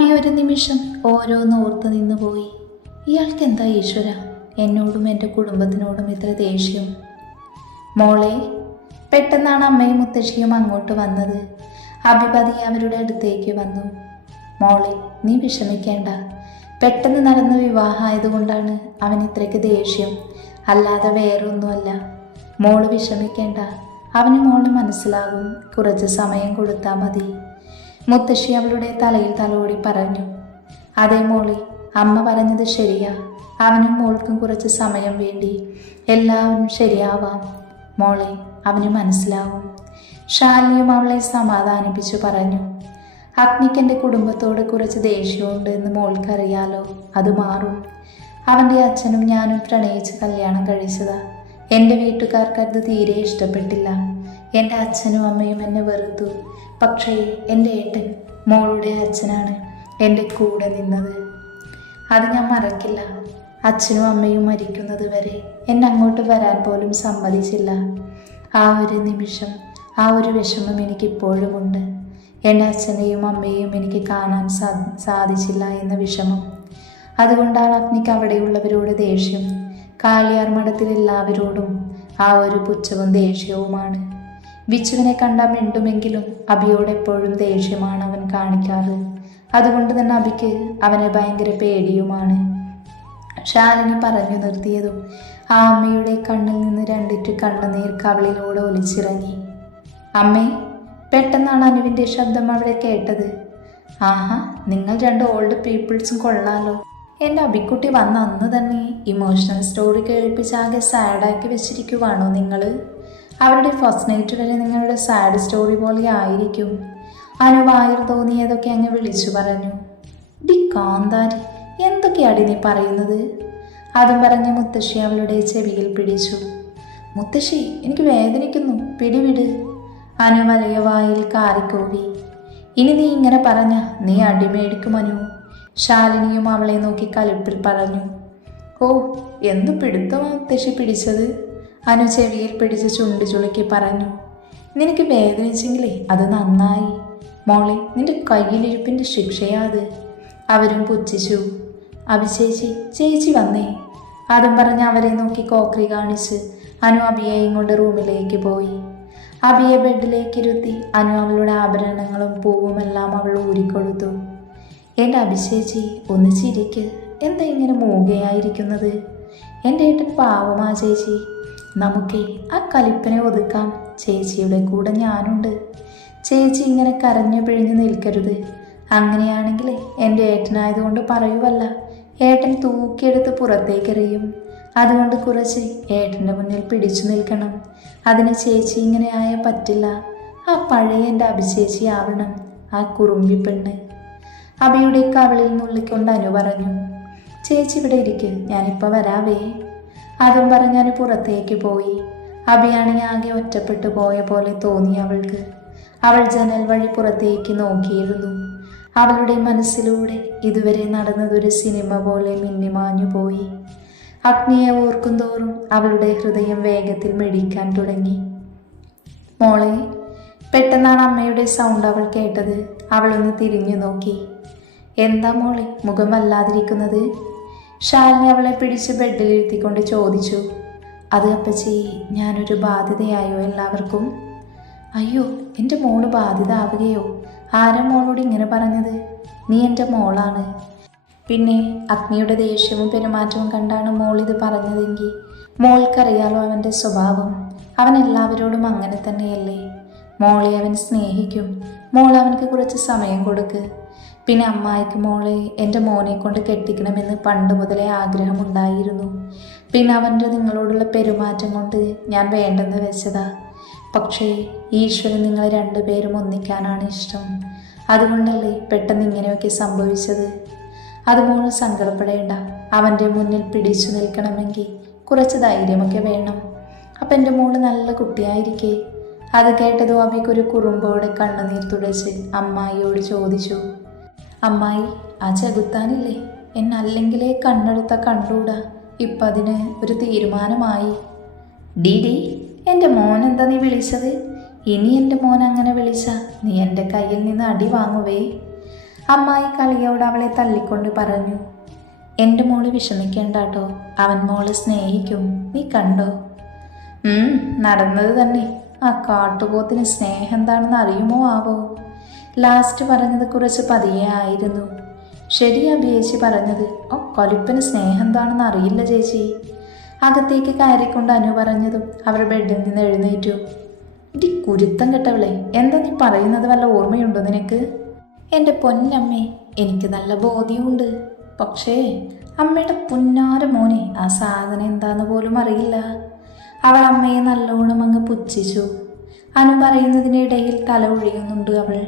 അബി ഒരു നിമിഷം ഓരോന്ന് ഓർത്ത് നിന്നുപോയി. ഇയാൾക്ക് എന്താ ഈശ്വര എന്നോടും എൻ്റെ കുടുംബത്തിനോടും ഇത്ര ദേഷ്യം? മോളെ, പെട്ടെന്നാണ് അമ്മയും മുത്തശ്ശിയും അങ്ങോട്ട് വന്നത്. അബി പതിയെ അവരുടെ അടുത്തേക്ക് വന്നു. മോളെ, നീ വിഷമിക്കേണ്ട. പെട്ടെന്ന് നടന്ന വിവാഹമായതുകൊണ്ടാണ് അവൻ ഇത്രയ്ക്ക് ദേഷ്യം, അല്ലാതെ വേറൊന്നുമല്ല. മോള് വിഷമിക്കേണ്ട, അവന് മോള് മനസ്സിലാകും. കുറച്ച് സമയം കൊടുത്താൽ മതി. മുത്തശ്ശി അവളുടെ തലയിൽ തലോടി പറഞ്ഞു. അതേ മോളെ, അമ്മ പറഞ്ഞത് ശരിയാ. അവനും മോൾക്കും കുറച്ച് സമയം വേണ്ടി. എല്ലാവരും ശരിയാവാം മോളെ, അവന് മനസ്സിലാവും. ശാലിനിയും അവളെ സമാധാനിപ്പിച്ചു പറഞ്ഞു. അഗ്നിക്കെൻ്റെ കുടുംബത്തോട് കുറച്ച് ദേഷ്യമുണ്ട് എന്ന് മോൾക്കറിയാലോ. അത് മാറും. അവൻ്റെ അച്ഛനും ഞാനും പ്രണയിച്ച് കല്യാണം കഴിച്ചതാ. എൻ്റെ വീട്ടുകാർക്കത് തീരെ ഇഷ്ടപ്പെട്ടില്ല. എൻ്റെ അച്ഛനും അമ്മയും എന്നെ വെറുത്തു. പക്ഷേ എൻ്റെ ഏട്ടൻ, മോളുടെ അച്ഛനാണ് എൻ്റെ കൂടെ നിന്നത്. അത് ഞാൻ മറക്കില്ല. അച്ഛനും അമ്മയും മരിക്കുന്നത് വരെ എന്നെ അങ്ങോട്ട് വരാൻ പോലും സമ്മതിച്ചില്ല. ആ ഒരു നിമിഷം, ആ ഒരു വിഷമം എനിക്കിപ്പോഴുമുണ്ട്. എൻ്റെ അച്ഛനെയും അമ്മയെയും എനിക്ക് കാണാൻ സാധിച്ചില്ല എന്ന വിഷമം. അതുകൊണ്ടാണ് അഗ്നിക്ക് അവിടെയുള്ളവരോട് ദേഷ്യം. കാളിയാർ മഠത്തിൽ എല്ലാവരോടും ആ ഒരു പുച്ഛവും ദേഷ്യവുമാണ്. വിച്ചുവിനെ കണ്ടാൽ മിണ്ടുമെങ്കിലും അബിയോടെപ്പോഴും ദേഷ്യമാണ് അവൻ കാണിക്കാറ്. അതുകൊണ്ട് തന്നെ അബിക്ക് അവനെ ഭയങ്കര പേടിയുമാണ്. ശാലിനി പറഞ്ഞു നിർത്തിയതും ആ അമ്മയുടെ കണ്ണിൽ നിന്ന് രണ്ടിറ്റ് കണ്ണുനീർ കവിളിലൂടെ ഒലിച്ചിറങ്ങി. അമ്മേ, പെട്ടെന്നാണ് അനുവിൻ്റെ ശബ്ദം അവിടെ കേട്ടത്. ആഹാ, നിങ്ങൾ രണ്ട് ഓൾഡ് പീപ്പിൾസും കൊള്ളാലോ. എൻ്റെ അബിക്കുട്ടി വന്ന അന്ന് തന്നെ ഇമോഷണൽ സ്റ്റോറി കേൾപ്പിച്ച് ആകെ സാഡാക്കി വെച്ചിരിക്കുവാണോ നിങ്ങൾ? അവരുടെ ഫസ്റ്റ് നൈറ്റ് വരെ നിങ്ങളുടെ സാഡ് സ്റ്റോറി പോലെ ആയിരിക്കും. അനു വായിൽ തോന്നിയതൊക്കെ അങ്ങ് വിളിച്ചു പറഞ്ഞു. ഡി കാന്താരി, എന്തൊക്കെയാടി നീ പറയുന്നത്? അതും പറഞ്ഞ് മുത്തശ്ശി അവളുടെ ചെവിയിൽ പിടിച്ചു. മുത്തശ്ശി, എനിക്ക് വേദനിക്കുന്നു, പിടിവിട്. അനു വലിയ വായിൽ കാറിക്കോവി. ഇനി നീ ഇങ്ങനെ പറഞ്ഞ നീ അടിമേടിക്കും അനു. ശാലിനിയും അവളെ നോക്കി കലിപ്പിൽ പറഞ്ഞു. ഓ, എന്ത് പിടുത്തമാ മുത്തശ്ശി പിടിച്ചത്? അനു ചെവിയിൽ പിടിച്ച് ചുണ്ടു ചുളുക്കി പറഞ്ഞു. നിനക്ക് വേദനിച്ചെങ്കിലേ അത് നന്നായി മോളെ, നിന്റെ കയ്യിലിരിപ്പിൻ്റെ ശിക്ഷയാ അത്. അവരും പുച്ഛിച്ചു. അബി ചേച്ചി, ചേച്ചി വന്നേ. അതും പറഞ്ഞ് അവരെ നോക്കി കോക്രി കാണിച്ച് അനു അബിയെയും കൊണ്ട് റൂമിലേക്ക് പോയി. അബിയെ ബെഡിലേക്ക് ഇരുത്തി അനു അവളുടെ ആഭരണങ്ങളും പൂവുമെല്ലാം അവൾ ഊരിക്കൊടുത്തു. എൻ്റെ അഭിചേച്ചി, ഒന്ന് ചിരിക്ക്. എന്താ ഇങ്ങനെ മൂകയായിരിക്കുന്നത്? എൻ്റെ ഏട്ടൻ പാവമാ ചേച്ചി. നമുക്കേ ആ കലിപ്പനെ ഒതുക്കാം. ചേച്ചിയുടെ കൂടെ ഞാനുണ്ട്. ചേച്ചി ഇങ്ങനെ കരഞ്ഞു പിഴിഞ്ഞു നിൽക്കരുത്. അങ്ങനെയാണെങ്കിൽ എൻ്റെ ഏട്ടനായതുകൊണ്ട് പറയുവല്ല, ഏട്ടൻ തൂക്കിയെടുത്ത് പുറത്തേക്കെറിയും. അതുകൊണ്ട് കുറച്ച് ഏട്ടൻ്റെ മുന്നിൽ പിടിച്ചു നിൽക്കണം. അതിന് ചേച്ചി ഇങ്ങനെ ആയാൽ പറ്റില്ല. ആ പഴയ എൻ്റെ അഭിചേച്ചി ആവണം, ആ കുറുമ്പി പെണ്ണ്. അബിയുടെ കവിളിൽ നുള്ളിക്കൊണ്ട് അനു പറഞ്ഞു. ചേച്ചി ഇവിടെ ഇരിക്ക്, ഞാനിപ്പോൾ വരാവേ. അതും പറഞ്ഞ് അനു പുറത്തേക്ക് പോയി. അബിയാണെങ്കിൽ ആകെ ഒറ്റപ്പെട്ടു പോയ പോലെ തോന്നി അവൾക്ക്. അവൾ ജനൽ വഴി പുറത്തേക്ക് നോക്കിയിരുന്നു. അവളുടെ മനസ്സിലൂടെ ഇതുവരെ നടന്നതൊരു സിനിമ പോലെ മിന്നിമാഞ്ഞു പോയി. അഗ്നിയെ ഓർക്കും തോറും അവളുടെ ഹൃദയം വേഗത്തിൽ മിടിക്കാൻ തുടങ്ങി. മോളെ, പെട്ടെന്നാണ് അമ്മയുടെ സൗണ്ട് അവൾ കേട്ടത്. അവളൊന്ന് തിരിഞ്ഞു നോക്കി. എന്താ മോളെ മുഖം വല്ലാതിരിക്കുന്നത്? ശാലിനി അവളെ പിടിച്ച് ബെഡിലിരുത്തിക്കൊണ്ട് ചോദിച്ചു. അത് അപ്പച്ചി, ഞാനൊരു ബാധ്യതയായോ എല്ലാവർക്കും? അയ്യോ, എൻ്റെ മോള് ബാധ്യത ആവുകയോ? ആരാ മോളോട് ഇങ്ങനെ പറഞ്ഞത്? നീ എൻ്റെ മോളാണ്. പിന്നെ അഗ്നിയുടെ ദേഷ്യവും പെരുമാറ്റവും കണ്ടാണ് മോൾ ഇത് പറഞ്ഞതെങ്കിൽ മോൾക്കറിയാലോ അവൻ്റെ സ്വഭാവം. അവൻ എല്ലാവരോടും അങ്ങനെ തന്നെയല്ലേ. മോളെ അവൻ സ്നേഹിക്കും. മോൾ അവനക്ക് കുറച്ച് സമയം കൊടുക്ക്. പിന്നെ അമ്മായിക്ക് മോളെ എൻ്റെ മോനെ കൊണ്ട് കെട്ടിക്കണമെന്ന് പണ്ട് മുതലേ ആഗ്രഹമുണ്ടായിരുന്നു. പിന്നെ അവൻ്റെ നിങ്ങളോടുള്ള പെരുമാറ്റം കൊണ്ട് ഞാൻ വേണ്ടെന്ന് വെച്ചതാ. പക്ഷേ ഈശ്വരൻ നിങ്ങൾ രണ്ടുപേരും ഒന്നിക്കാനാണ് ഇഷ്ടം. അതുകൊണ്ടല്ലേ പെട്ടെന്ന് ഇങ്ങനെയൊക്കെ സംഭവിച്ചത്. അത് മോള് സങ്കടപ്പെടേണ്ട. അവൻ്റെ മുന്നിൽ പിടിച്ചു നിൽക്കണമെങ്കിൽ കുറച്ച് ധൈര്യമൊക്കെ വേണം. അപ്പം എൻ്റെ മോള് നല്ല കുട്ടിയായിരിക്കേ. അത് കേട്ടതും അബിക്കൊരു കുറുമ്പോടെ കണ്ണുനീർ തുടച്ച് അമ്മായിയോട് ചോദിച്ചു. അമ്മായി, ആ ചെകുത്താനില്ലേ, എന്നല്ലെങ്കിലേ കണ്ണെടുത്ത കണ്ടൂടാ. ഇപ്പം അതിന് ഒരു തീരുമാനമായി. ഡി എൻ്റെ മോൻ എന്താ നീ വിളിച്ചത്? ഇനി എൻ്റെ മോൻ അങ്ങനെ വിളിച്ച നീ എൻ്റെ കയ്യിൽ നിന്ന് അടി വാങ്ങുവേ. അമ്മായി കളിയോട് അവളെ തള്ളിക്കൊണ്ട് പറഞ്ഞു. എൻ്റെ മോള് വിഷമിക്കേണ്ട കേട്ടോ, അവൻ മോളെ സ്നേഹിക്കും, നീ കണ്ടോ? നടന്നത് തന്നെ. ആ കാട്ടുപോത്തിന് സ്നേഹം എന്താണെന്ന് അറിയുമോ ആവോ? ലാസ്റ്റ് പറഞ്ഞത് കുറച്ച് പതിയെ ആയിരുന്നു. ശരിയാ ചേച്ചി പറഞ്ഞത്, ഓ കൊലിപ്പന് സ്നേഹം എന്താണെന്ന് അറിയില്ല ചേച്ചി. അകത്തേക്ക് കയറിക്കൊണ്ട് അനു പറഞ്ഞതും അവർ ബെഡിൽ നിന്ന് എഴുന്നേറ്റു. ഇടി കുരുത്തം കെട്ടവളെ, എന്താ നീ പറയുന്നത്? വല്ല ഓർമ്മയുണ്ടോ നിനക്ക്? എൻ്റെ പൊന്നമ്മേ, എനിക്ക് നല്ല ബോധ്യമുണ്ട്. പക്ഷേ അമ്മയുടെ പുന്നാര മോനെ ആ സാധനം എന്താന്ന് പോലും അറിയില്ല. അവൾ അമ്മയെ നല്ലോണം അങ്ങ് പുച്ഛിച്ചു. അനു പറയുന്നതിനിടയിൽ തല ഒഴിയുന്നുണ്ട് അവൾ.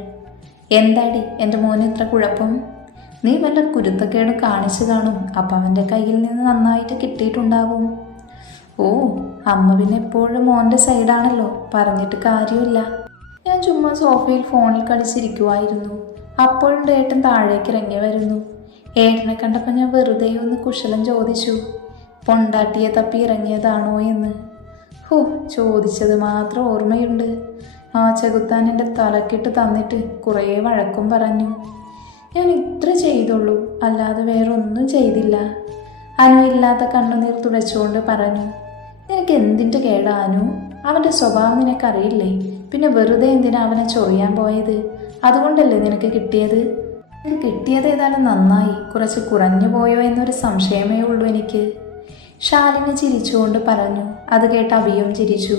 എന്താടി എൻ്റെ മോന് ഇത്ര കുഴപ്പം? നീ വല്ല കുരുത്തക്കേടും കാണിച്ചു കാണും. അപ്പം അവൻ്റെ കയ്യിൽ നിന്ന് നന്നായിട്ട് കിട്ടിയിട്ടുണ്ടാവും. ഓ, അമ്മ പിന്നെ എപ്പോഴും മോൻ്റെ സൈഡാണല്ലോ, പറഞ്ഞിട്ട് കാര്യമില്ല. ഞാൻ ചുമ്മാ സോഫയിൽ ഫോണിൽ കളിച്ചിരിക്കുമായിരുന്നു. അപ്പോഴും ഏട്ടൻ താഴേക്ക് ഇറങ്ങി വരുന്നു. ഏട്ടനെ കണ്ടപ്പോൾ ഞാൻ വെറുതെ ഒന്ന് കുശലം ചോദിച്ചു, പൊണ്ടാട്ടിയെ തപ്പി ഇറങ്ങിയതാണോ എന്ന്. ഹോ, ചോദിച്ചത് മാത്രം ഓർമ്മയുണ്ട്. ആ ചെകുത്താൻ എൻ്റെ തലക്കിട്ട് തന്നിട്ട് കുറേ വഴക്കും പറഞ്ഞു. ഞാൻ ഇത്ര ചെയ്തുള്ളൂ, അല്ലാതെ വേറൊന്നും ചെയ്തില്ല. അനു ഇല്ലാത്ത കണ്ണുനീർ തുടച്ചുകൊണ്ട് പറഞ്ഞു. നിനക്ക് എന്തിൻ്റെ കേടാ അനു? അവൻ്റെ സ്വഭാവം നിനക്കറിയില്ലേ? പിന്നെ വെറുതെ എന്തിനാ അവനെ ചൊറിയാൻ പോയത്? അതുകൊണ്ടല്ലേ നിനക്ക് കിട്ടിയത്? നിനക്ക് കിട്ടിയത് ഏതായാലും നന്നായി. കുറച്ച് കുറഞ്ഞു പോയോ എന്നൊരു സംശയമേ ഉള്ളൂ എനിക്ക്. ശാലിനി ചിരിച്ചുകൊണ്ട് പറഞ്ഞു. അത് കേട്ട് അഭിയും ചിരിച്ചു.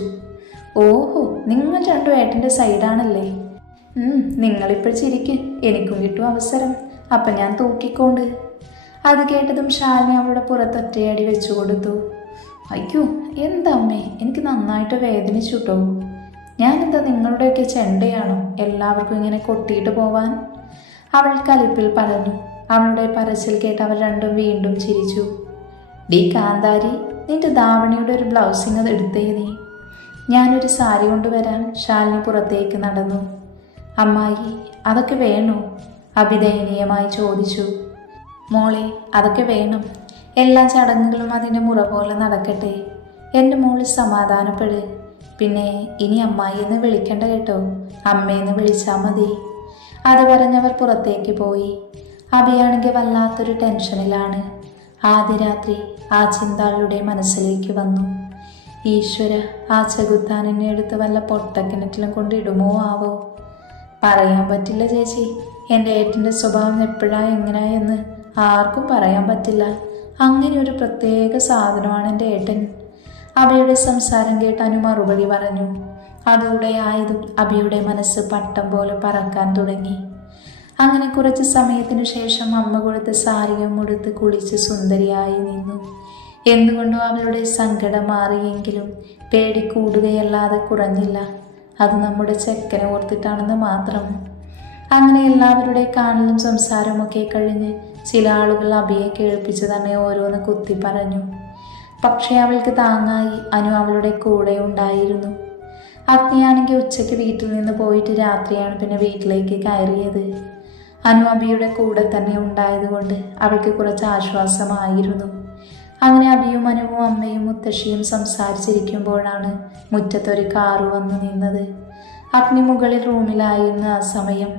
ഓഹോ, നിങ്ങൾ രണ്ടും ഏട്ടൻ്റെ സൈഡാണല്ലേ? നിങ്ങളിപ്പോൾ ചിരിക്ക്, എനിക്കും കിട്ടും അവസരം. അപ്പം ഞാൻ തൂക്കിക്കൊണ്ട്. അത് കേട്ടതും ശാലിനി അവളുടെ പുറത്തൊറ്റയടി വെച്ചു കൊടുത്തു. അയ്യോ, എന്താ അമ്മേ, എനിക്ക് നന്നായിട്ട് വേദനിച്ചു കേട്ടോ. ഞാനെന്താ നിങ്ങളുടെയൊക്കെ ചെണ്ടയാണോ എല്ലാവർക്കും ഇങ്ങനെ കൊട്ടിയിട്ട് പോവാൻ? അവൾ കലിപ്പിൽ പറഞ്ഞു. അവളുടെ പറച്ചിൽ കേട്ട് അവർ രണ്ടും വീണ്ടും ചിരിച്ചു. ഡി കാന്താരി, നിന്റെ ധാവണിയുടെ ഒരു ബ്ലൗസിങ് അത് എടുത്തേ നീ. ഞാനൊരു സാരി കൊണ്ടുവരാൻ. ശാലിനി പുറത്തേക്ക് നടന്നു. അമ്മായി, അതൊക്കെ വേണോ? അഭിദയനീയമായി ചോദിച്ചു. മോളെ, അതൊക്കെ വേണം. എല്ലാ ചടങ്ങുകളും അതിൻ്റെ മുറ പോലെ നടക്കട്ടെ. എൻ്റെ മോള് സമാധാനപ്പെട്. പിന്നെ ഇനി അമ്മായി എന്ന് വിളിക്കണ്ട കേട്ടോ, അമ്മയെന്ന് വിളിച്ചാൽ മതി. അത് പറഞ്ഞവർ പുറത്തേക്ക് പോയി. അഭിയാണെങ്കിൽ വല്ലാത്തൊരു ടെൻഷനിലാണ്. ആദ്യ രാത്രി ആ ചിന്ത അവളുടെ മനസ്സിലേക്ക് വന്നു. ഈശ്വര, ആ ചെകുത്താൻ എന്നെ എടുത്ത് വല്ല പൊട്ടക്കിണറ്റിലും കൊണ്ടിടുമോ ആവോ? പറയാൻ പറ്റില്ല ചേച്ചി. എൻ്റെ ഏട്ടൻ്റെ സ്വഭാവം എപ്പോഴാ എങ്ങനെയെന്ന് ആർക്കും പറയാൻ പറ്റില്ല. അങ്ങനെ ഒരു പ്രത്യേക സാധനമാണ് എൻ്റെ ഏട്ടൻ. അബിയുടെ സംസാരം കേട്ട് അനു മറുപടി പറഞ്ഞു. അതോടെ ആയതും അബിയുടെ മനസ്സ് പട്ടം പോലെ പറക്കാൻ തുടങ്ങി. അങ്ങനെ കുറച്ച് സമയത്തിനു ശേഷം അമ്മ കൊടുത്ത സാരിയും ഉടുത്ത് കുളിച്ച് സുന്ദരിയായി നിന്നു. എന്തുകൊണ്ടോ അവളുടെ സങ്കടം മാറിയെങ്കിലും പേടി കൂടുകയല്ലാതെ കുറഞ്ഞില്ല. അത് നമ്മുടെ ചെക്കനെ ഓർത്തിട്ടാണെന്ന് മാത്രം. അങ്ങനെ എല്ലാവരുടെ കാണലും സംസാരമൊക്കെ കഴിഞ്ഞ് ചില ആളുകൾ അബിയെ കേൾപ്പിച്ച് തന്നെ ഓരോന്ന് കുത്തി പറഞ്ഞു. പക്ഷേ അവൾക്ക് താങ്ങായി അനു അവളുടെ കൂടെ ഉണ്ടായിരുന്നു. അഗ്നിയാണെങ്കിൽ ഉച്ചയ്ക്ക് വീട്ടിൽ നിന്ന് പോയിട്ട് രാത്രിയാണ് പിന്നെ വീട്ടിലേക്ക് കയറിയത്. അനു അബിയുടെ കൂടെ തന്നെ ഉണ്ടായതുകൊണ്ട് അവൾക്ക് കുറച്ച് ആശ്വാസമായിരുന്നു. അങ്ങനെ അബിയും അനുവും അമ്മയും മുത്തശ്ശിയും സംസാരിച്ചിരിക്കുമ്പോഴാണ് മുറ്റത്തൊരു കാറ് വന്നു നിന്നത്. അഗ്നി മുകളിൽ റൂമിലായിരുന്ന ആ സമയം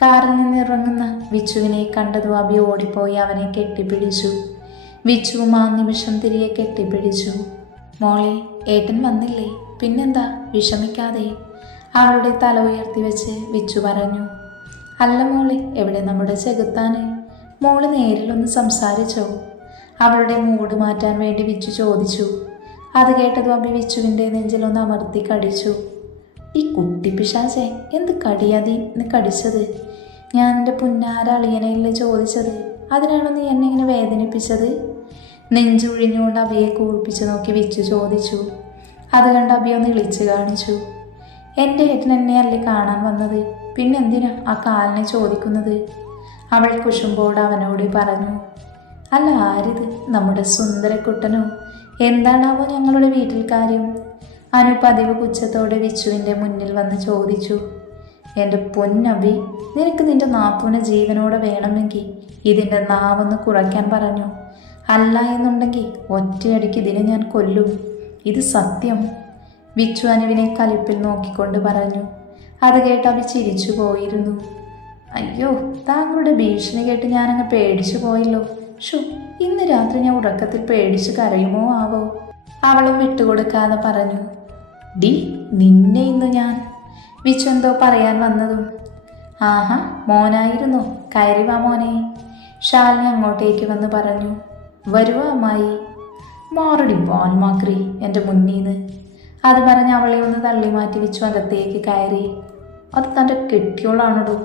കാറിൽ നിന്നിറങ്ങുന്ന വിച്ചുവിനെ കണ്ടതും അബി ഓടിപ്പോയി അവനെ കെട്ടിപ്പിടിച്ചു. വിച്ചുവും ആ നിമിഷം തിരികെ കെട്ടിപ്പിടിച്ചു. മോളെ, ഏട്ടൻ വന്നില്ലേ? പിന്നെന്താ, വിഷമിക്കാതെ. അവളുടെ തല ഉയർത്തി വെച്ച് വിച്ചു പറഞ്ഞു. അല്ല മോളെ, എവിടെ നമ്മുടെ ചെകുത്താന്? മോള് നേരിലൊന്ന് സംസാരിച്ചോ? അവളുടെ മൂഡ് മാറ്റാൻ വേണ്ടി വിച്ചു ചോദിച്ചു. അത് കേട്ടതും അബി വിച്ചുവിൻ്റെ നെഞ്ചിലൊന്ന് അമർത്തി കടിച്ചു. ഈ കുട്ടി പിശാചേ, എന്ത് കടിയാതീന്ന് കടിച്ചത്? ഞാൻ എൻ്റെ പുന്നാര അളിയനയില്ലേ ചോദിച്ചത്, അതിനാണോ നീ എന്നെ ഇങ്ങനെ വേദനിപ്പിച്ചത്? നെഞ്ചുഴിഞ്ഞുകൊണ്ട് അബിയെ കൂർപ്പിച്ച് നോക്കി വിച്ചു ചോദിച്ചു. അത് കണ്ട് അബി ഒന്ന് ഇളിച്ചു കാണിച്ചു. എൻ്റെ ഏട്ടൻ എന്നെയല്ലേ കാണാൻ വന്നത്, പിന്നെന്തിനാ ആ കാലിനെ ചോദിക്കുന്നത്? അവൾ കുശുമ്പോട് അവനോട് പറഞ്ഞു. അല്ല, ആരിത്? നമ്മുടെ സുന്ദരക്കുട്ടനോ? എന്താണാവോ ഞങ്ങളുടെ വീട്ടിൽ കാര്യം? അനു പതിവ് പുച്ഛത്തോടെ വിച്ചുവിൻ്റെ മുന്നിൽ വന്ന് ചോദിച്ചു. എൻ്റെ പൊന്നബി, നിനക്ക് നിന്റെ നാത്തൂനെ ജീവനോടെ വേണമെങ്കിൽ ഇതിൻ്റെ നാവൊന്ന് കുറയ്ക്കാൻ പറഞ്ഞു. അല്ല എന്നുണ്ടെങ്കിൽ ഒറ്റയടിക്ക് ഇതിനെ ഞാൻ കൊല്ലും. ഇത് സത്യം. വിച്ചു അനുവിനെ കലിപ്പിൽ നോക്കിക്കൊണ്ട് പറഞ്ഞു. അത് കേട്ട് അബി ചിരിച്ചു പോയിരുന്നു. അയ്യോ, താങ്കളുടെ ഭീഷണി കേട്ട് ഞാനങ്ങ് പേടിച്ചു പോയല്ലോ. ഷോ, ഇന്ന് രാത്രി ഞാൻ ഉറക്കത്തിൽ പേടിച്ച് കരയുമോ ആവോ? അവളും വിട്ടുകൊടുക്കാതെ പറഞ്ഞു. ഡി, നിന്നെ ഇന്ന് ഞാൻ. വിച്ചു എന്തോ പറയാൻ വന്നതും ആഹാ, മോനായിരുന്നു, കയറി വാ മോനെ. ശാലിനി അങ്ങോട്ടേക്ക് വന്ന് പറഞ്ഞു. വരുവാ അമ്മായി. മാറടി വാൽമാക്രി എൻ്റെ മുന്നീന്ന്. അത് പറഞ്ഞ് അവളെ ഒന്ന് തള്ളി മാറ്റി വിച്ചു അകത്തേക്ക് കയറി. അത് തൻ്റെ കെട്ടിയോളാണോ?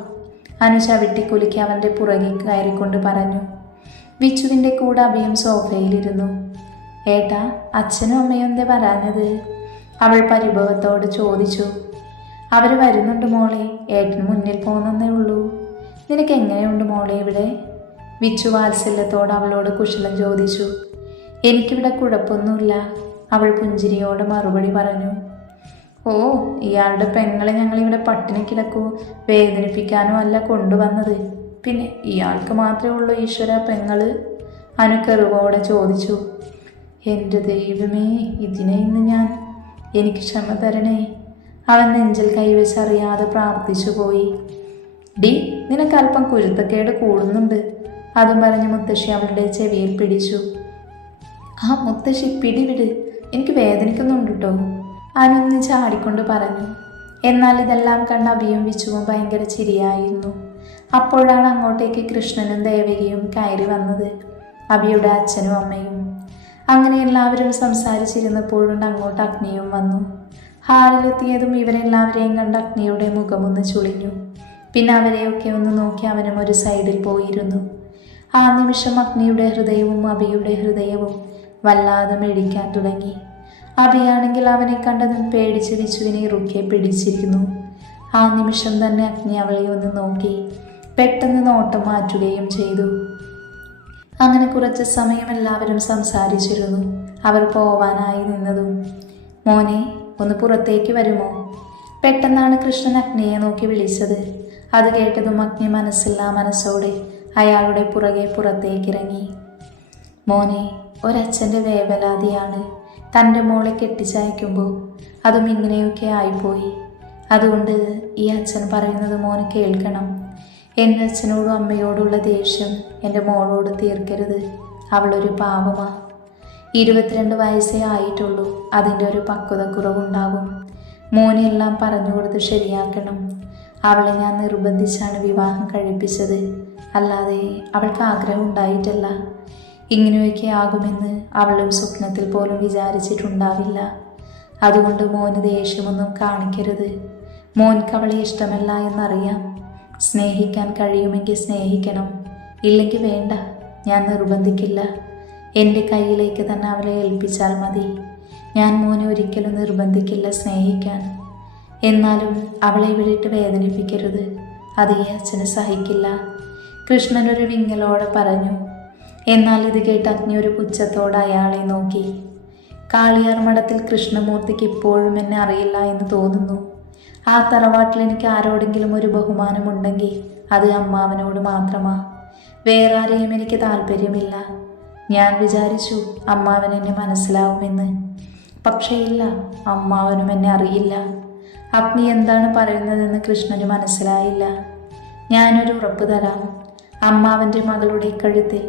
അനു ചവിട്ടിക്കുലുക്കി അവൻ്റെ പുറകെ കയറിക്കൊണ്ട് പറഞ്ഞു. വിച്ചുവിൻ്റെ കൂടെ അഭിയും സോഫയിലിരുന്നു. ഏട്ടാ, അച്ഛനും അമ്മയും എന്തേ വരാഞ്ഞത്? അവൾ പരിഭവത്തോട് ചോദിച്ചു. അവർ വരുന്നുണ്ട് മോളെ, ഏട്ടന് മുന്നിൽ പോകുന്നേ ഉള്ളൂ. നിനക്ക് എങ്ങനെയുണ്ട് മോളെ ഇവിടെ? വിച്ചു വാത്സല്യത്തോട് അവളോട് കുശലം ചോദിച്ചു. എനിക്കിവിടെ കുഴപ്പമൊന്നുമില്ല, അവൾ പുഞ്ചിരിയോട് മറുപടി പറഞ്ഞു. ഓ, ഇയാളുടെ പെങ്ങളെ ഞങ്ങളിവിടെ പട്ടിണി കിടക്കൂ വേദനിപ്പിക്കാനോ അല്ല കൊണ്ടുവന്നത്. പിന്നെ ഇയാൾക്ക് മാത്രമേ ഉള്ളൂ ഈശ്വര പെങ്ങള്? അനുകറുവോടെ ചോദിച്ചു. എൻ്റെ ദൈവമേ, ഇതിനെ ഇന്ന് ഞാൻ. എനിക്ക് ക്ഷമ തരണേ, അവൻ നെഞ്ചിൽ കൈവച്ചറിയാതെ പ്രാർത്ഥിച്ചു പോയി. ഡി, നിനക്കല്പം കുരുത്തക്കേട് കൂടുന്നുണ്ട്. അതും പറഞ്ഞ് മുത്തശ്ശി അവളുടെ ചെവിയിൽ പിടിച്ചു. ആ മുത്തശ്ശി, പിടിവിട്, എനിക്ക് വേദനിക്കുന്നുണ്ട് കേട്ടോ, അനുന്ന് ചാടിക്കൊണ്ട് പറഞ്ഞു. എന്നാൽ ഇതെല്ലാം കണ്ട അഭിയും വിച്ചുവും ഭയങ്കര ചിരിയായിരുന്നു. അപ്പോഴാണ് അങ്ങോട്ടേക്ക് കൃഷ്ണനും ദേവകിയും കയറി വന്നത്, അഭിയുടെ അച്ഛനും അമ്മയും. അങ്ങനെ എല്ലാവരും സംസാരിച്ചിരുന്നപ്പോഴുണ്ട് അങ്ങോട്ട് അഗ്നിയും വന്നു. ഹാളിലെത്തിയതും ഇവരെല്ലാവരെയും കണ്ട് അഗ്നിയുടെ മുഖമൊന്ന് ചുളിഞ്ഞു. പിന്നെ അവരെയൊക്കെ ഒന്ന് നോക്കി അവനും ഒരു സൈഡിൽ പോയിരുന്നു. ആ നിമിഷം അഗ്നിയുടെ ഹൃദയവും അഭിയുടെ ഹൃദയവും വല്ലാതെ മെടിക്കാൻ തുടങ്ങി. അഭിയാണെങ്കിൽ അവനെ കണ്ടതും പേടിച്ച് വിച്ചുവിനെ ഇറുക്കെ പിടിച്ചിരുന്നു. ആ നിമിഷം തന്നെ അഗ്നി അവളെ ഒന്ന് നോക്കി പെട്ടെന്ന് നോട്ടം മാറ്റുകയും ചെയ്തു. അങ്ങനെ കുറച്ച് സമയം എല്ലാവരും സംസാരിച്ചിരുന്നു. അവർ പോവാനായി നിന്നതും മോനെ, ഒന്ന് പുറത്തേക്ക് വരുമോ? പെട്ടെന്നാണ് കൃഷ്ണൻ അഗ്നിയെ നോക്കി വിളിച്ചത്. അത് കേട്ടതും അഗ്നി മനസ്സില്ലാ മനസ്സോടെ അയാളുടെ പുറകെ പുറത്തേക്കിറങ്ങി. മോനെ, ഒരച്ഛൻ്റെ വേവലാതിയാണ് തൻ്റെ മോളെ കെട്ടിച്ചയക്കുമ്പോൾ. അതും ഇങ്ങനെയൊക്കെ ആയിപ്പോയി. അതുകൊണ്ട് ഈ അച്ഛൻ പറയുന്നത് മോന് കേൾക്കണം. എൻ്റെ അച്ഛനോടും അമ്മയോടുള്ള ദേഷ്യം എൻ്റെ മോളോട് തീർക്കരുത്. അവളൊരു പാവമാ. 22 വയസ്സേ ആയിട്ടുള്ളൂ. അതിൻ്റെ ഒരു പക്വതക്കുറവുണ്ടാകും. മോനെ എല്ലാം പറഞ്ഞു കൊടുത്ത് ശരിയാക്കണം. അവളെ ഞാൻ നിർബന്ധിച്ചാണ് വിവാഹം കഴിപ്പിച്ചത്, അല്ലാതെ അവൾക്ക് ആഗ്രഹം ഉണ്ടായിട്ടല്ല. ഇങ്ങനെയൊക്കെ ആകുമെന്ന് അവളും സ്വപ്നത്തിൽ പോലും വിചാരിച്ചിട്ടുണ്ടാവില്ല. അതുകൊണ്ട് മോന് ദേഷ്യമൊന്നും കാണിക്കരുത്. മോൻക്ക് അവളെ ഇഷ്ടമല്ല എന്നറിയാം. സ്നേഹിക്കാൻ കഴിയുമെങ്കിൽ സ്നേഹിക്കണം, ഇല്ലെങ്കിൽ വേണ്ട. ഞാൻ നിർബന്ധിക്കില്ല. എൻ്റെ കയ്യിലേക്ക് തന്നെ അവളെ ഏൽപ്പിച്ചാൽ മതി. ഞാൻ മോനെ ഒരിക്കലും നിർബന്ധിക്കില്ല സ്നേഹിക്കാൻ. എന്നാലും അവളെ വിളിട്ട് വേദനിപ്പിക്കരുത്. അത് ഈ അച്ഛന് സഹിക്കില്ല. കൃഷ്ണനൊരു വിങ്ങലോടെ പറഞ്ഞു. എന്നാൽ ഇത് കേട്ട് അഗ്നി ഒരു പുച്ഛത്തോടെ അയാളെ നോക്കി. കാളിയാർ മഠത്തിൽ കൃഷ്ണമൂർത്തിക്ക് ഇപ്പോഴും എന്നെ അറിയില്ല എന്ന് തോന്നുന്നു. ആ തറവാട്ടിൽ എനിക്ക് ആരോടെങ്കിലും ഒരു ബഹുമാനമുണ്ടെങ്കിൽ അത് അമ്മാവനോട് മാത്രമാ. വേറെ ആരെയും എനിക്ക് താല്പര്യമില്ല. ഞാൻ വിചാരിച്ചു അമ്മാവൻ എന്നെ മനസ്സിലാവുമെന്ന്. പക്ഷേ ഇല്ല, അമ്മാവനും എന്നെ അറിയില്ല. അഗ്നി എന്താണ് പറയുന്നതെന്ന് കൃഷ്ണന് മനസ്സിലായില്ല. ഞാനൊരു ഉറപ്പ് തരാം. അമ്മാവൻ്റെ മകളുടെ കഴുത്തിൽ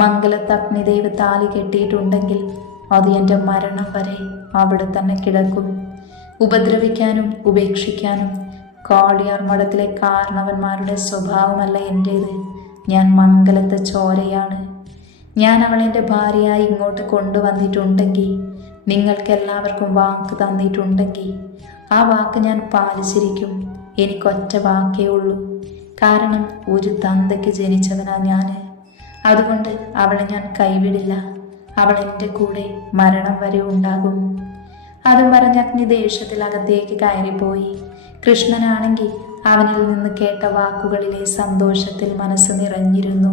മംഗലത്ത് അഗ്നിദേവ് താലി കെട്ടിയിട്ടുണ്ടെങ്കിൽ അത് എൻ്റെ മരണം വരെ അവിടെ തന്നെ കിടക്കും. ഉപദ്രവിക്കാനും ഉപേക്ഷിക്കാനും കാളിയാർ മഠത്തിലെ കാരണവന്മാരുടെ സ്വഭാവമല്ല എൻ്റേത്. ഞാൻ മംഗലത്തെ ചോരയാണ്. ഞാൻ അവളെൻ്റെ ഭാര്യയായി ഇങ്ങോട്ട് കൊണ്ടുവന്നിട്ടുണ്ടെങ്കിൽ, നിങ്ങൾക്കെല്ലാവർക്കും വാക്ക് തന്നിട്ടുണ്ടെങ്കിൽ ആ വാക്ക് ഞാൻ പാലിച്ചിരിക്കും. എനിക്കൊറ്റ വാക്കേ ഉള്ളൂ. കാരണം ഒരു തന്തയ്ക്ക് ജനിച്ചവനാ ഞാൻ. അതുകൊണ്ട് അവളെ ഞാൻ കൈവിടില്ല. അവൾ എൻ്റെ കൂടെ മരണം വരെ ഉണ്ടാകും. അതും പറഞ്ഞ് അഗ്നി ദേഷ്യത്തിൽ അകത്തേക്ക് കയറിപ്പോയി. കൃഷ്ണനാണെങ്കിൽ അവനിൽ നിന്ന് കേട്ട വാക്കുകളിലെ സന്തോഷത്തിൽ മനസ്സ് നിറഞ്ഞിരുന്നു.